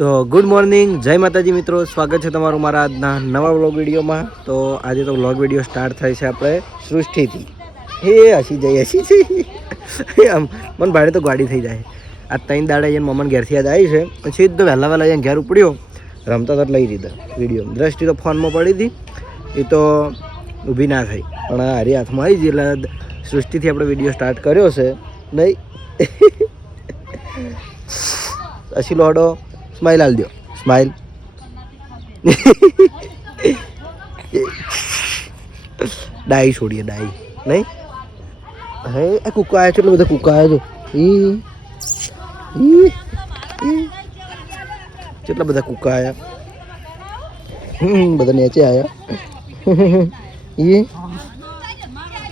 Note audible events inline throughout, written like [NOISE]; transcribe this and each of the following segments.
તો good morning જય માતાજી મિત્રો. સ્વાગત છે તમારું મારા આજના નવા વ્લોગ વિડીયોમાં. તો આજે તો વ્લોગ વીડિયો સ્ટાર્ટ થાય છે આપણે સૃષ્ટિથી. હે, હસી જઈ હસી જઈ. આમ, મને ભાડે તો ગાડી થઈ જાય. આ ત્રણ દાડા જઈને મમ્મન ઘેરથી યાદ આવી છે. પછી તો વહેલા વહેલા જઈને ઘેર ઉપડ્યો. રમતા તો લઈ લીધા વીડિયો. દ્રષ્ટિ તો ફોનમાં પડી હતી. એ તો ઊભી ના થઈ. પણ હારી હાથમાં આવી ગઈ એટલે સૃષ્ટિથી આપણે વીડિયો સ્ટાર્ટ કર્યો છે. નહીં. અશીલો હડો સ્માઇલ આલ દો સ્માઇલ ડાઈ છોડીએ ડાઈ નહીં? હે, આ કૂકા આવ્યા છે, એટલે બધા કૂકા આવ્યા છો. કેટલા બધા કૂકા આવ્યા બધા નેચે આવ્યા એ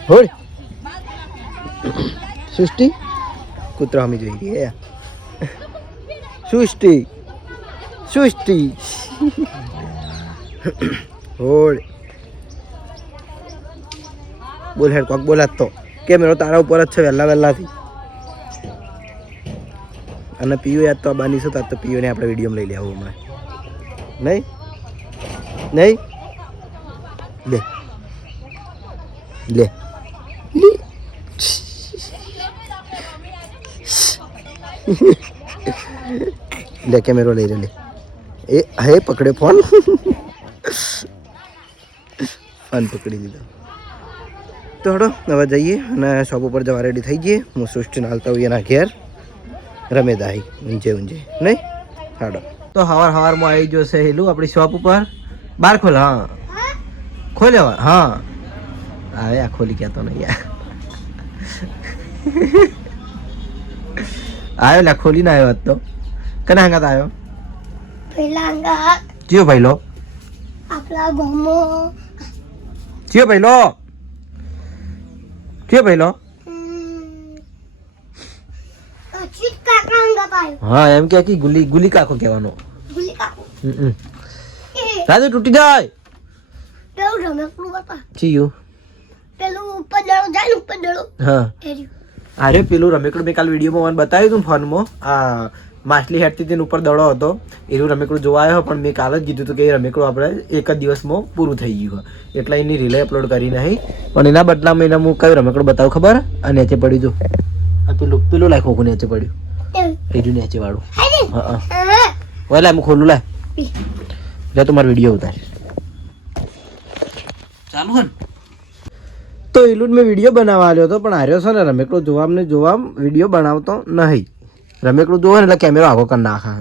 હોડ સૃષ્ટિ? કૂતરા અમે જોઈ ગયા સૃષ્ટિ. સૃષ્ટિ. હોળ. બોલ હેડ, કોક બોલાત તો. કેમેરો તારા ઉપર જ છે, વહેલા વહેલાથી. અને પીયુ યાદ તો બાની છે, તો પીયુને આપણે વીડિયો લઈ લેવું હમણાં. નહીં? નહીં? લે. લે. લે, કેમેરો લઈ લે. એ, હે, પકડે ફોન? ફોન પકડી દીધો તો હડો હવે જઈએ અને શોપ ઉપર જવા રેડી થઈ જઈએ. હું સૃષ્ટિને હાલતા હોઈએ એના ઘેર. રમે દાહી ઊંચે ઊંચે નહીં? હાડો. તો હવાર હવારમાં આવી ગયો છે હેલું, આપણી શોપ ઉપર. બાર ખોલ, હા. ખોલે હા. આવે આ ખોલી કહેતો નહીં યાર. [LAUGHS] આવ્યો લા ખોલી ના આવ્યો તો. કના હંગાત આવ્યો? પહેલા જીઓ ભાઈલો આપણા ગોમો જીઓ ભાઈલો જીઓ ભાઈલો હા એમ કે કે ગુલી ગુલી કાકો કહેવાનો ગુલી કાકો રાજુ તૂટી જાય પેલું રમકડું બતા ચીયું પેલું ઉપર જાય ઉપર હા અરે પેલું રમેકડું મેં કાલ વિડીયોમાં મને બતાવ્યું હતું ફોનમાં આ માછલી હેડતી તેની ઉપર દડો હતો. એનું રમેકડું જોવા આવ્યો, પણ મેં કાલ જ કીધું હતું કે એ રમેકડું આપણે એક જ દિવસમાં પૂરું થઈ ગયું એટલે એની રીલે અપલોડ કરી નહીં. પણ એના બદલામાં એને હું કયું રમેકડું બતાવું ખબર? આ નીચે પડ્યું જો. આ પેલું પેલું લાય ખોખું નીચે પડ્યું. એજું નીચે વાળું. હા હા. ઓલા હું ખોલું લાય લે તમારો વીડિયો ઉતાર. ચાલુ હન તો એલું મેં વીડિયો બનાવવા આવ્યો હતો, પણ હાર્યો છે ને, રમેકડો જોવા અમને જોવા વીડિયો બનાવતો નહીં. રમેકડું જોવે ને એટલે કેમેરો આગો કરી નાખે.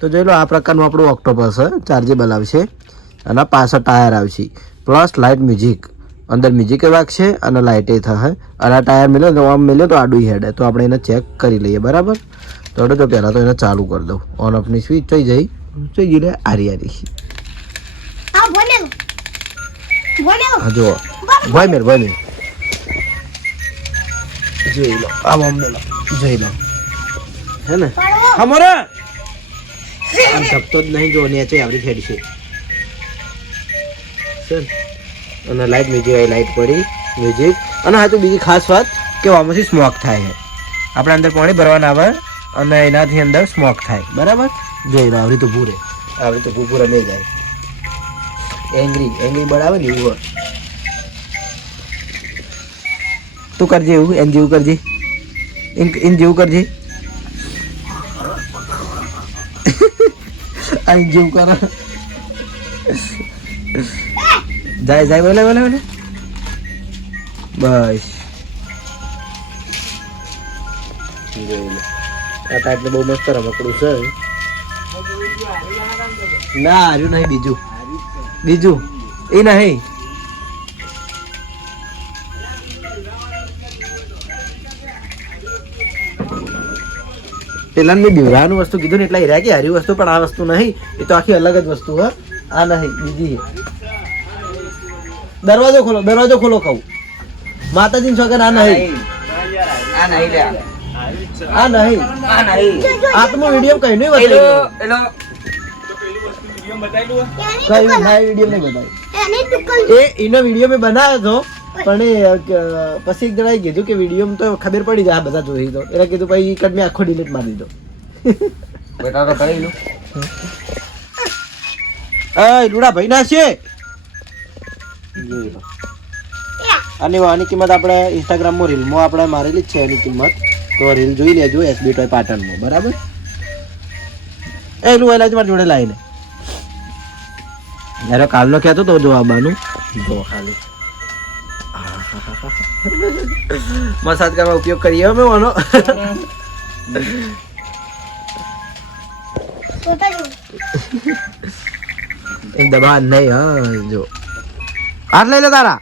તો જોઈ લો આ પ્રકારનું આપણું ઓક્ટોપસ ચાર્જેબલ આવશે અને પાછળ ટાયર આવશે. પ્લસ લાઇટ મ્યુઝિક અંદર મ્યુઝિક વાગશે અને લાઇટે થશે. અને આ ટાયર મિલે તો આમ મિલે તો આડું હેડે. તો આપણે એને ચેક કરી લઈએ બરાબર? તો તો પહેલાં તો એને ચાલુ કરી દઉં. ઓન ઓફની સ્વિચ થઈ જઈ. થઈ ગઈ લે આરી આરી. હા જુઓ. ભાઈ મેર ભાઈ મેર જોઈ લો આ મમ્મી જોઈ લો. હે ને? હમરે? આમ ધપતો જ નહીં જો નેચે આવડી ફેડી છે. અને લાઈટ મ્યુઝિક આવી લાઈટ પડી મ્યુઝિક અને હા તો બીજી ખાસ વાત કે આમાંથી સ્મોક થાય છે. આપણે અંદર પાણી ભરવાના આવે અને એનાથી અંદર સ્મોક થાય. બરાબર? જોઈ આવડી તો ભૂરે. આવડી તો ભૂભૂ રમે જાય. એંગ્રી એંગ્રી બરાબર ને એવું તું કરજે એવું એન જેવું કરજે. એન જેવું કરજે. આઈ જેવું કર. જાય જાય, બોલે બોલે બોલે. બસ. આ ટાઈપ બહુ મસ્ત રમકડું છે. ના, હાર્યું નહીં, બીજું. બીજું? એ નહીં. પેલા મેં બીવરાનું વસ્તુ કીધું ને એટલે હીરા કે હારી વસ્તુ પણ આ વસ્તુ નહીં. એ તો આખી અલગ જ વસ્તુ હ. આ નહીં બીજી. દરવાજો ખોલો દરવાજો ખોલો કહું. માતાજી છોકર આ નહીં. આ નહીં. આ નહીં આ નહીં. આ તો મેં વીડિયો કઈ નહીં એલો બતાવ્યું એલો. કઈ વીડિયો નહીં બતાવ્યું એ એનો વીડિયો મેં બનાવ્યો હતો. પણ એ પછી એક જણાએ કીધું કે વીડિયો તો ખબર પડી જાય આ બધા જોઈ તો. એટલે કીધું ભાઈ કટ મેં આખો ડિલીટ મારી દીધો. બેટા તો કરી લો એ લુડા ભાઈ ના છે? અને આની કિંમત આપણે ઇન્સ્ટાગ્રામમાં રીલમાં આપણે મારેલી જ છે એની કિંમત. તો રીલ જોઈ લેજો એસબી ટોય પાટણમાં બરાબર? એ લું એલા મારી જોડે લાવીને યાર કાલનો કહેતો તો જોવાનું જો ખાલી. મસાજ કરવા ઉપયોગ કરીએ અમે એક દબાણ નહીં હા જો. હાથ લઈ લે તારા.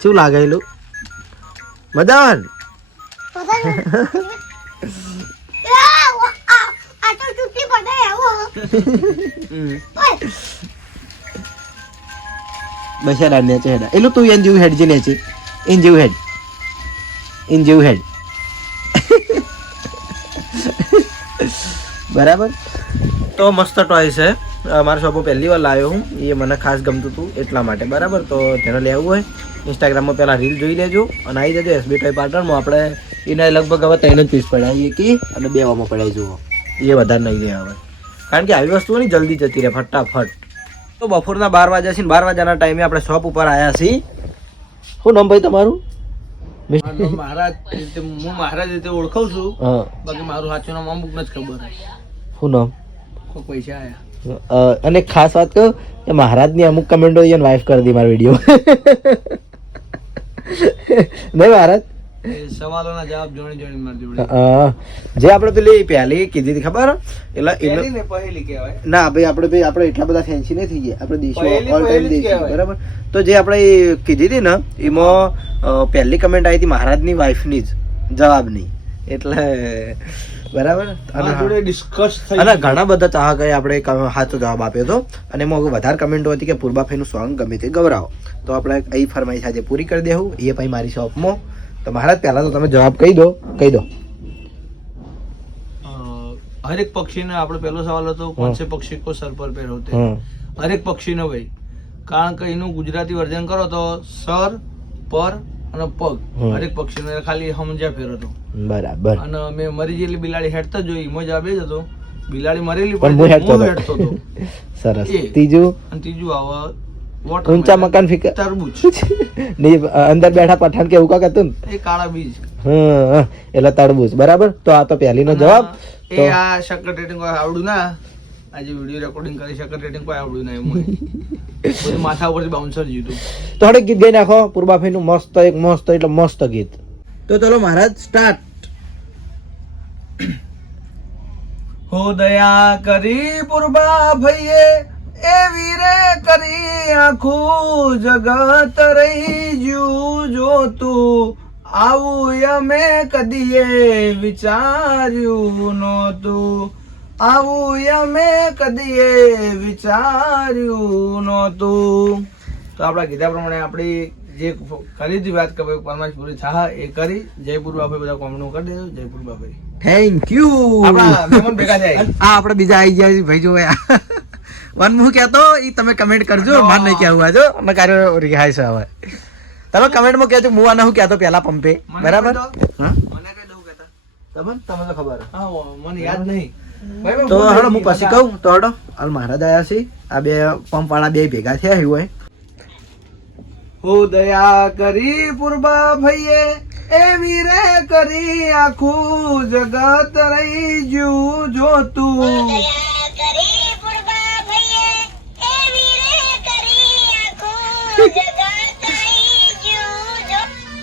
શું લાગે એલું આ તો તૂટી પડે આવો. ઓય બસ હેડા નેચે હેડા એલું તું એન જેવું હેડ જે નેચે એન જેવું હેડ એન જેવું હેડ બરાબર તો મસ્ત ટોય છે. મારા શોપો પહેલી વાર લાવ્યો હું. એ મને ખાસ ગમતું હતું એટલા માટે. બરાબર? તો જેને લેવું હોય ઇન્સ્ટાગ્રામમાં પહેલાં રીલ જોઈ લેજો અને આવી જજો એસબી ટોય પાટણમાં આપણે એને લગભગ હવે ત્રણ જ પીસ પડાવીએ કે? અને બે વામાં પડાવી જુઓ. એ વધારે નહીં લે આવે કારણ કે આવી વસ્તુઓ નહીં જલ્દી જતી રહે, ફટાફટ. તો બપોરના બાર વાગ્યા છે બાર વાગ્યાના ટાઈમે આપણે શોપ ઉપર આવ્યા છીએ શું નામ ભાઈ તમારું? મારું મહારાજ હું મહારાજ રીતે ઓળખાવ છું. હા. બાકી મારું સાચું નામ અમુક નથી ખબર શું નામ? પૈસા આયા. અને ખાસ વાત કહું કે મહારાજની અમુક કમેન્ટો વાઇફ કરી દી મારા વીડિયો [LAUGHS] નહીં મહારાજ? સવાલોના જવાબ જોણી જોણી મારી જોડે. જે આપણે પેલી પહેલી કીધી હતી ખબર? એટલે પહેલી કહેવાય. ના ભાઈ આપણે ભાઈ આપણે એટલા બધા ફેન્સી નહીં થઈ ગયા આપણે દેશી ઓલ ટાઈમ દેશી બરાબર? તો જે આપણે કીધી હતી ને એમાં પહેલી કમેન્ટ આવી હતી મહારાજની વાઈફની જ જવાબની. એટલે બરાબર? અને જોડે ડિસ્કસ થઈ અને ઘણા બધા ચાહકોએ આપણે હાથો જવાબ આપ્યો હતો. અને એમાં વધારે કમેન્ટો હતી કે પૂર્બાફેનું સોંગ ગમે તે ગવરાવો તો આપણે અહીં ફરમાઈશ આજે પૂરી કરી દેવું એ પછી મારી શોપમાં તો મહારાજ પહેલા તો તમે જવાબ કહી દો કહી દો. હરેક પક્ષીને આપણો પહેલો સવાલ હતો કોણ છે પક્ષી કો સર પર હમ. હરેક પક્ષીનો ભાઈ કારણ કે એનું ગુજરાતી વર્જન કરો તો સર પર અને પગ. હરેક પક્ષીનો ખાલી સમજ્યા ફેર હતો. બરાબર. અને મેં મરી ગયેલી બિલાડી હેડતા જોઈ એમાં જવાબ એ જ હતો. બિલાડી મરેલી પણ હું હેડતો હતો. [LAUGHS] સરસ. ત્રીજું? અને ત્રીજું આવે. ઊંચા મકાન ફિકર તરબૂચ. [LAUGHS] ની અંદર બેઠા પઠાણ કે એવું કાંક હતું એ કાળા બીજ. હમ. એટલે તરબૂચ બરાબર? તો આ તો પહેલીનો જવાબ. એ તો આ શક્કર રેટિંગ કોઈ આવડું ના? આજે વીડિયો રેકોર્ડિંગ કરી શક્કર રેટિંગ કોઈ આવડું ના એમ [LAUGHS] માથા ઉપરથી બાઉન્સર જીતું તો હવે ગીત ગઈ નાખો પૂર્બાભાઈનું મસ્ત એક મસ્ત એટલે મસ્ત ગીત. તો ચલો મહારાજ સ્ટાર્ટ હો દયા કરી પૂર્વા ભઈએ એવી રે કરી આખું જગત રહી જ્યું જોતું. આવું અમે કદીએ વિચાર્યું નહોતું. આવું અમે કદીએ વિચાર્યું નહોતું. તો આપણા કીધા પ્રમાણે આપણી જે કરી હતી વાત કે ભાઈ પરમાશ પૂરી થા એ કરી. જયપુર બાપે બધા કોમનું કરી દેજો જયપુર બાપે થેન્ક યુ આપણા મહેમાન ભેગા થાય. આ આપણે બીજા આવી ગયા ભાઈ. જોયા વન હું કહેતો ઈ તમે કમેન્ટ કરજો માન નહીં કહેવું આજો અમે કાર્ય રિહાય છે હવે. તમે કમેન્ટમાં કહેજો હું આને હું કહેતો પહેલા પંપે. બરાબર? હા? મને કઈ દઉં કહેતા? તમને તમને તો ખબર હા? મને યાદ નહીં. તો હડો હું પછી કહું તો હડો. હાલ મારા દયા છે. આ બે પંપ વાળા બે ભેગા થયા હોય. હો દયા કરી પૂર્વા ભઈએ એવી રે કરી આખું જગત રહી જ્યું જોતું.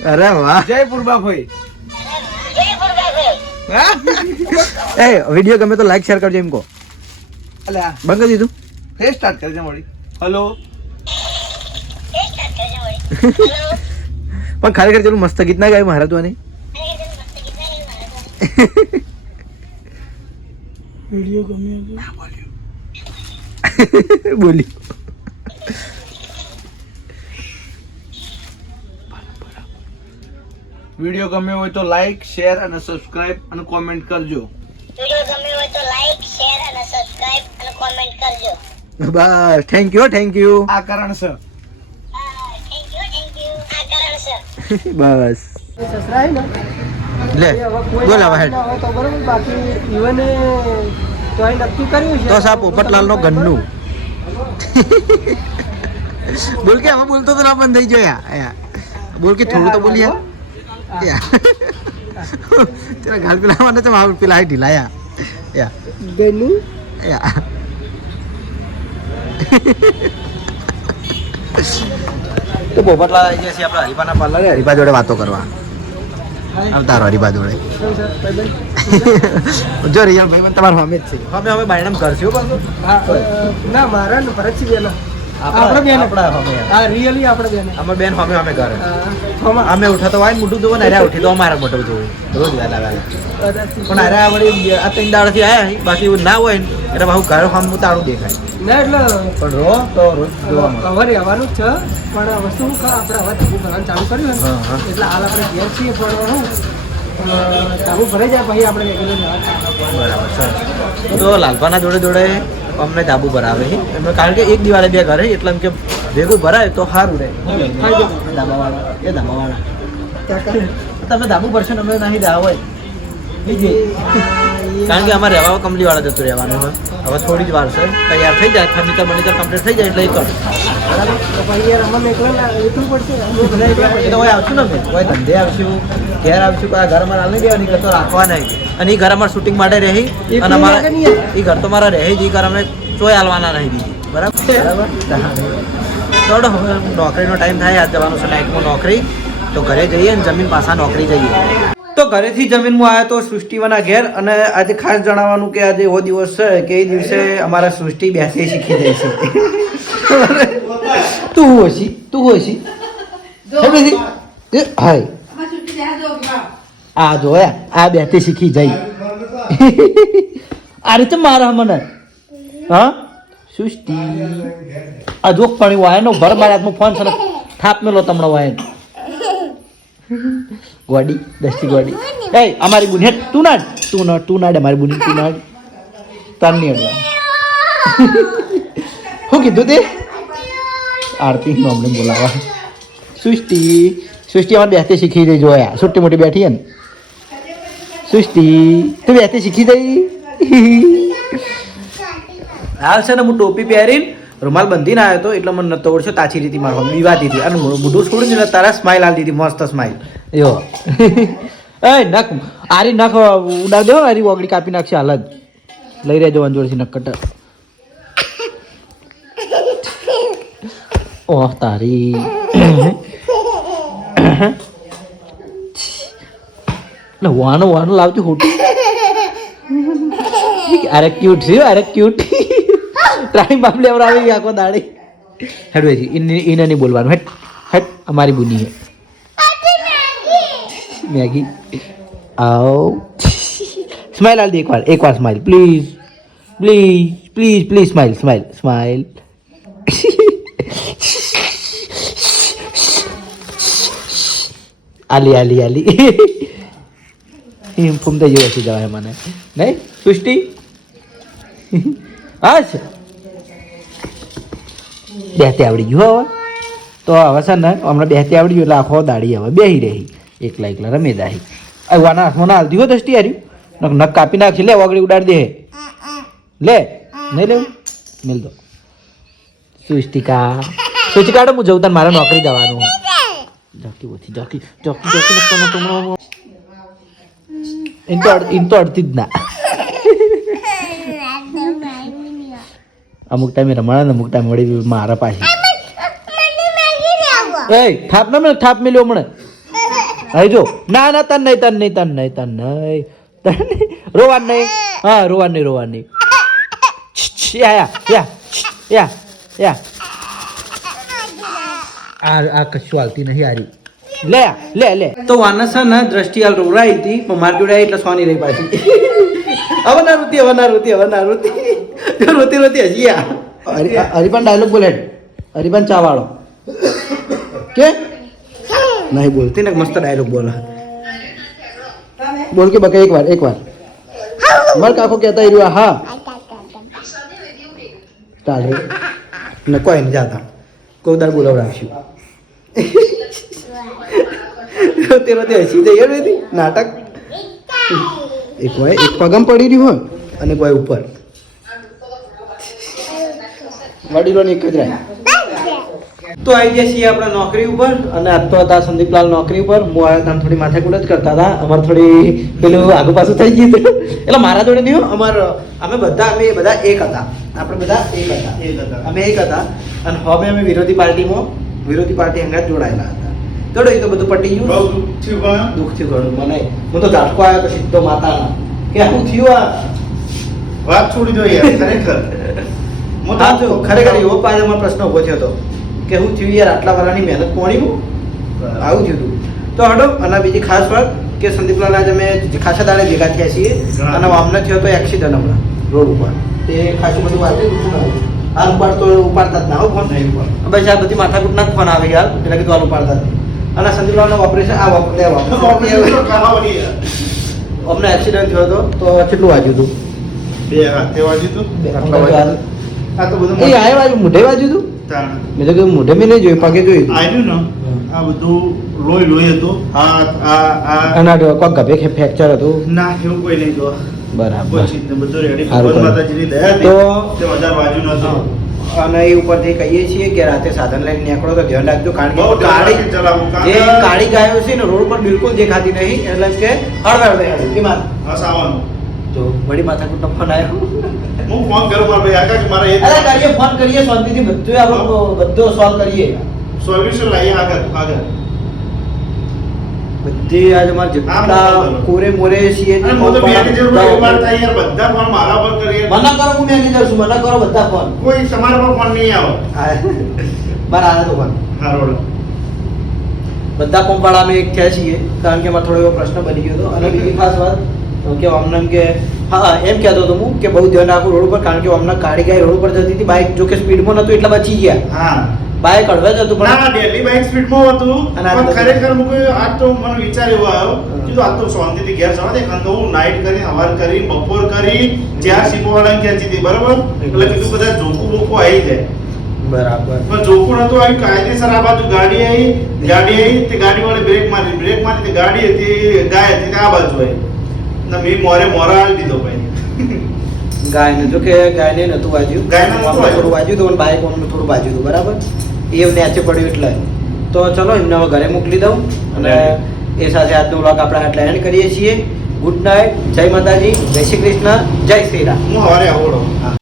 અરે વાહ. જય પૂર્વા ભાઈ જય પુરબા ભઈ હા? એ વીડિયો ગમે તો લાઈક શેર કરજો એમ કહો. અલ્યા. બંધ કરી દીધું? ફેર સ્ટાર્ટ કરજે મળી હલો કરજો વળી હેલો પણ ખરેખર ચલું મસ્ત ગીત ના ગાયું મહારાજ વાને અરે ગમે મસ્ત ગીત ગાયું મારા વીડિયો બોલી વીડિયો ગમ્યો હોય તો લાઈક શેર અને સબસ્ક્રાઇબ અને કોમેન્ટ કરજો. વીડિયો ગમ્યો હોય તો લાઈક શેર અને સબસ્ક્રાઇબ અને કોમેન્ટ કરજો. બસ થેન્ક યુ થેન્ક યુ આ કારણ છે. બસ [LAUGHS] લે બોલ હેડ બાકી તો નક્કી કર્યું છે તો સા પોપટલાલ નો ગન્નું. [LAUGHS] બોલ કે હવે બોલતો તો ના બંધ થઈ ગયો. બોલ કે થોડું તો બોલી યાર. યા. તેરા ગાલ પેલા મને તો મારું પેલા ઢીલા યા યા ગનું યા તો પોપટલાલ આવી છે આપણા હરિભાના પાર્લરે હરિભા જોડે વાતો કરવા આવતારો હરિભા જોડે જો રિયલ ભાઈ મને તમારો અમે જ છે અમે હવે બાયણામ કરશું ના મારા ને ભરતસિંહ બેના આપણા બેન રિયલી આપણે બેન. અમે બેન અમે ઘરે. થોમાં અમે ઉઠા તો હોય મોટું જોવો ને અરે ઉઠી તો અમારે મોટું જોવું રોજ વહેલા વહેલા. પણ અરે વળી આ ત્રણ દાડાથી આયા બાકી એવું ના હોય ને એટલે બહુ ઘર હમ તાળું દેખાય. ના એટલે પણ રો તો રોજ જોવા મળે. કવર જ છે. પણ વસ્તુ આપણે હવે ચાલુ કર્યું ને. એટલે હાલ આપણે ઘેર છીએ પણ શું ભરાઈ જાય પછી આપણે બરાબર સર. તો લાલપાના જોડે જોડે અમને ધાબુ ભરાવે છે. એમને કારણ કે એક દિવાળે બે ઘરે એટલે એમ કે ભેગું ભરાય તો સારું રહે. ધાબાવાળા એ ધાબાવાળા તમે ધાબુ ભરશો ને અમે નહીં દા હોય. કારણ કે અમારે રહેવા કંપની વાળા જતું રહેવાનું હોય. હવે થોડી જ વાર છે. તૈયાર થઈ જાય ફર્નિચર બર્નિચર કમ્પ્લીટ થઈ જાય એટલે એ કર આવશું ને ધંધે આવશું, ઘેર આવશું આ ઘર અમારે હાલ નહીં દેવાની તો રાખવા નહીં અને એ ઘર અમારે શૂટિંગ માટે રહી. અને અમારા. એ ઘર તો મારા રહે જ એ ઘર અમે ચોય હાલવાના નહીં બીજી. બરાબર? બરાબર? થોડો હવે નોકરીનો ટાઈમ થાય આજ જવાનું છે નાઇટમાં નોકરી. તો ઘરે જઈએ અને જમીન પાછા નોકરી જઈએ. તો ઘરેથી જમીનમાં આવ્યો તો સૃષ્ટિવાના ઘેર અને આજે ખાસ જણાવવાનું કે આજે એવો દિવસ છે કે એ દિવસે અમારા સૃષ્ટિ બેસી શીખી જાય છે. [LAUGHS] તું હોશી તું હોશી? હાય. આ જોયા આ બેથી શીખી જઈ. આ રીતે મારા મને. હા? સુષ્ટિ. આ જોક પણ વાય નો ભર મારા હાથમાં ફોન છે થાપ મેલો તમને વાય ગોડી, દસ્તી ગોડી. એ, અમારી બુની તું નાડ તું નાડ તું નાડ અમારી બુની તું નાડ તાર નહીં શું કીધું તે? આરતી નો અમને બોલાવા. સૃષ્ટિ. સૃષ્ટિ અમારે બેસતી શીખી જઈ જોયા. છોટી મોટી બેઠી હે ને. સૃષ્ટિ. તું બેસતે શીખી દઈ હાલ છે ને હું ટોપી પહેરીને રૂમાલ બંધીને આવ્યો હતો એટલે મને નતો ઓળખ્યો તાછી રીતે મારવા વિવાદી હતી અને બુઢું છોડીને એટલે તારા સ્માઇલ આલી દીધી મસ્ત સ્માઇલ એવો. [LAUGHS] એ નખ આરી નખ ઉડાડ દેવો આરી ઓગળી કાપી નાખશે હાલ જ. લઈ રહેજો અંજોરથી નખ કટર ઓહ તારી. [LAUGHS] [LAUGHS] એટલે વાનો વાનો લાવતી હોટી [LAUGHS] અરે ક્યુટ છે અરે ક્યુટ ટ્રાઈ બાપ લેવર આવી ગયા આખો દાડી. હેડ ઇને ઇને નહીં બોલવાનું. હેટ હેટ અમારી બુની હે મેગી. આવ. સ્માઈલ આલ દે એકવાર એકવાર smile. Please please please please smile smile smile. આલી આલી આલી. એમ ફૂમતા જેવો છે જવાય મને નહીં સૃષ્ટિ હા છે બેહતે આવડી ગયું હવે તો હવે છે ને હમણાં બેહતે આવડી ગયું એટલે આખો દાડી હવે બેહી રહી એકલા એકલા રમે દાહી આવવાના વાના હાથમાં ના હાલતી હો દસ્તી હાર્યું નક નક કાપી નાખી લે વગડી ઉડાડી દે લે નહીં લેવું મિલ દો સૃષ્ટિકા સૃષ્ટિકા હું જવું તને મારે નોકરી જવાનું જોકી ઓછી જોકી જોકી જોકી અડતી જ ના અમુક ટાઈમે રમાડા અમુક ટાઈમે વળી મારા પાછી એ થાપ ના મને થાપ મેલ્યો હમણે અહીં જો ના ના તન નહીં તન નહીં તન નહીં તન નહીં તન રોવાન નહીં હા રોવાન નહીં રોવાન નહીં યા યા યા યા આ આ કશું હાલતી નહીં હારી લે લે લે. તો વાનસ ના દ્રષ્ટિ હાલ રોરાઈ હતી પણ મારી જોડે એટલે સોની રહી પાછી. હવે ના રૂતી હવે ના રોતી હવે ના રૂતી. રોતી રોતી હજી આ. હરિપાન ડાયલોગ બોલે હરિપાન ચા વાળો. કે? નહીં બોલતી ને મસ્ત ડાયલોગ બોલે. બોલ કે બકા એક વાર એક વાર. મારે કાકો કહેતા એ રહ્યો હા ચાલ ને કોઈ નહીં જાતા. કોઈ દર બોલાવડાવશું. [LAUGHS] રોતે નાટક. એક ભાઈ એક પગમ પડી રહ્યું હોય અને કોઈ ઉપર. વડીલોને એક જ રહ્યા તો આવી ગયા છીએ આપણે નોકરી ઉપર અને આજ તો હતા સંદીપલાલ નોકરી ઉપર. હું આવ્યા હતા થોડી માથાકૂટ જ કરતા હતા. અમારે થોડી પેલું આગુ પાછું થઈ ગયું હતું. એટલે મારા જોડે નહીં અમાર, અમે બધા અમે બધા એક હતા. આપણે બધા એક હતા. એક હતા. અમે એક હતા. અને હવે અમે વિરોધી પાર્ટીમાં, વિરોધી પાર્ટી અંગાત જોડાયેલા હતા. થોડું એ તો બધું પટી ગયું દુઃખ થયું ઘણું. મને હું તો ઝાટકો આવ્યો તો સીધો માતાના. કે શું થયું આ? વાત છોડી દો યાર ખરેખર. હું હા જો ખરેખર એવો પાછળ પ્રશ્ન ઊભો થયો હતો કે હું થયું યાર આટલા વાળાની મહેનત કોણી હું? આવું થયું હતું. તો હડો અને બીજી ખાસ વાત કે સંદીપલાલ આજે અમે ખાસા દાડે ભેગા થયા છીએ. અને અમને થયો તો એક્સિડન્ટ હમણાં રોડ ઉપર. તે ખાસું બધું વાંચી હાલ ઉપાડતો ઉપાડતા જ ના હો ફોન. નહીં પણ. બસ આ બધી માથાકૂટના જ ફોન આવે યાર. એટલે કીધું હાલ ઉપાડતા જ નહીં. અને સંદીપલાલનું ઓપરેશન આ વખતે [LAUGHS] તો અમને એક્સિડન્ટ થયો હતો તો કેટલું વાગ્યું હતું? બે હાથે વાગ્યું હતું. આ તો બધું એ આ વાગ્યું મોઢે વાગ્યું હતું? મેં તો કીધું મોઢે મેં નહીં જોયું પગે જોયું. આવ્યું ને? આ બધું લોહી લોહી હતું. હાથ આ આ અને આ કોક ગભે ફ્રેક્ચર હતું. ના એવું કોઈ નહીં જો બરાબર. બધું રેડી ભગવાન. માતાજીની દયા હતી. તો- તે વધારે વાગ્યું નહોતું. અને એ ઉપરથી કહીએ છીએ કે રાતે સાધન લઈને નીકળો તો ધ્યાન રાખજો કારણ કે કાળી જે કાળી ગાયો છે ને રોડ પર બિલકુલ દેખાતી નહીં એટલે કે હળવે દેખાતી હળવે. કે માર તો વળી માથાકૂટનો ફોન આવ્યો. હું ફોન કરું મારા ભાઈ આકાશ મારે એ અરે કરીએ ફોન કરીએ શાંતિથી બધું આપણો બધો સોલ્વ કરીએ. સોલ્યુશન લાવીએ આગળ આગળ. બધી આજે મારે જેટલા કોરે મોરે છીએ અને હું તો મેનેજર પર થાય યાર બધા ફોન મારા પર કરીએ મને કરો હું મેનેજર છું મને કરો બધા ફોન કોઈ તમારા પર ફોન નહીં આવો. મારા આને તો ફોન હારોડ બધા પંપાળા અમે એક છીએ કારણ કે એમાં થોડો એવો પ્રશ્ન બની ગયો હતો. અને બીજી ખાસ વાત તો કે અમને એમ કે હા એમ કહેતો હતો હું કે બહુ ધ્યાન રાખું રોડ ઉપર કારણ કે અમને કાળી ગાય રોડ ઉપર જતી હતી બાઇક જો કે સ્પીડમાં નહોતું એટલે બચી ગયા. હા. બાઇક હળવે જ હતું ના પણ ના ડેલી બાઇક સ્પીડમાં હતું પણ ખરેખર કોઈ આજ તો મને વિચાર એવો આવ્યો કે કીધું આજ તો શાંતિથી ઘેર જવા દે કારણ કે હું નાઇટ કરી હવાર કરી બપોર કરી જ્યાં વાળાને ખેંચી હતી બરાબર? એટલે કીધું બધા જોકું બોકું આવી જાય. બરાબર. પણ જોખું નતું આવી કાયદેસર આ બાજુ ગાડી આવી ગાડી આવી તે ગાડી વાળે બ્રેક મારી બ્રેક મારી તે ગાડી હતી ગાય હતી તે આ બાજુ આવી ને મેં મોરે મોરા આવી દીધો ભાઈ. ગાયને જો કે ગાયને નતું વાજ્યું. ગાયને. થોડું વાજ્યું. હતું અને બાઇક ઓન થોડું વાજ્યું હતું બરાબર? એ નેચે પડ્યું એટલે. તો ચલો એમને હવે ઘરે મોકલી દઉં અને એ સાથે આજનો વ્લોગ આપણે આટલા એન્ડ કરીએ છીએ. ગુડ નાઇટ જય માતાજી. જય શ્રી કૃષ્ણ. જય શ્રી રામ. હું હવારે આવડો. હા.